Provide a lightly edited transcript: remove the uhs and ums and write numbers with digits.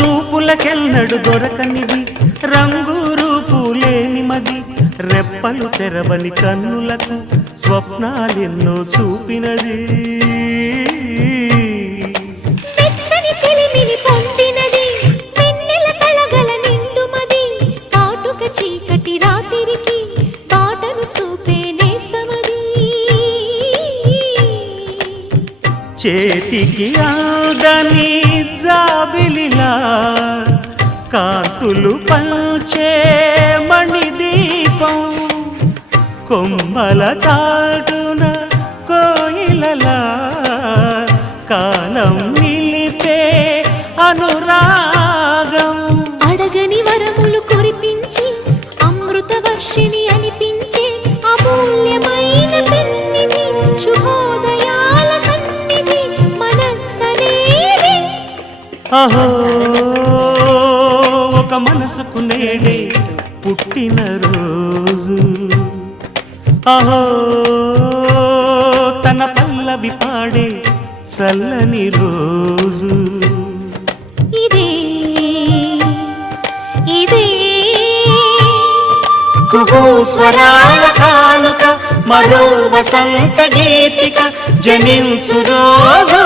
చూపులకెన్నడు దొరకనిది రంగు రూపు లేని మది రెప్పలు తెరవని కన్నులకు స్వప్నాలెన్నో చూపినది వెచ్చని చెలిమిని పొందినది వెన్నెల కళగల నిండుమది కాటుక చీకటి రాత్రికి బాటను చూపే నేస్తమది చేతికి ఆదని జాబిలిలా కాంతులు పంచే మణిదీపం కొమ్మల చాటున కోయిలలా కాలం నిలిపే అనురాగం అడగని వరములు కురిపించి అమృత వర్షిణి అనిపించే అమూల్యమైన పెన్నిధి శుభోదయాల సన్నిధి మనస్సనేది అహో ఒక మనసుకు నేడే పుట్టిన రోజు అహో తన పల్లవి పాడే చల్లని రోజు ఇదే ఇదే కుహూ స్వరాల కానుక మరో వసంత గీతిక జనించు రోజు